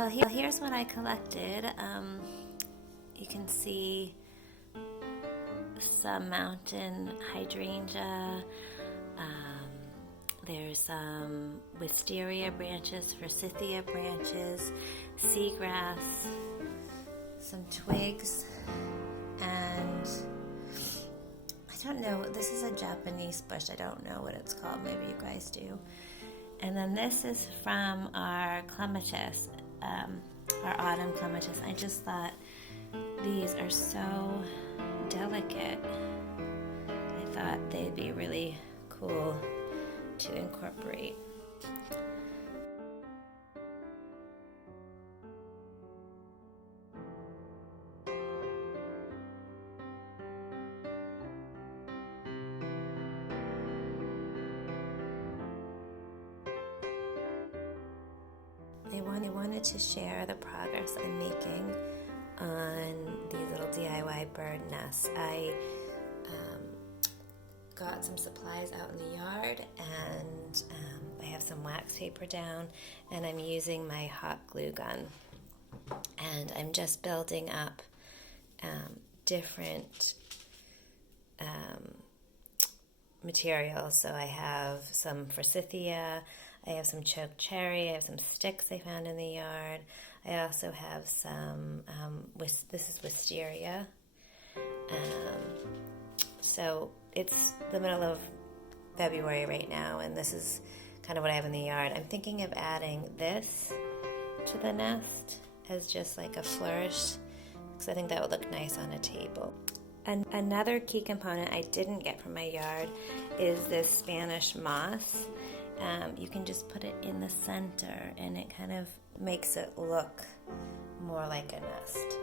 Well, here's what I collected. You can see some mountain hydrangea. There's some wisteria branches, forsythia branches, seagrass, some twigs, and I don't know, this is a Japanese bush. I don't know what it's called. Maybe you guys do. And then this is from our clematis, our autumn clematis. I just thought these are so delicate. I thought they'd be really cool to incorporate. I wanted to share the progress I'm making on these little DIY bird nests. I got some supplies out in the yard, and I have some wax paper down, and I'm using my hot glue gun, and I'm just building up different materials. So I have some forsythia, I have some choke cherry, I have some sticks I found in the yard. I also have some, this is wisteria. So it's the middle of February right now, and this is kind of what I have in the yard. I'm thinking of adding this to the nest as just like a flourish, because I think that would look nice on a table. And another key component I didn't get from my yard is this Spanish moss. You can just put it in the center, and it kind of makes it look more like a nest.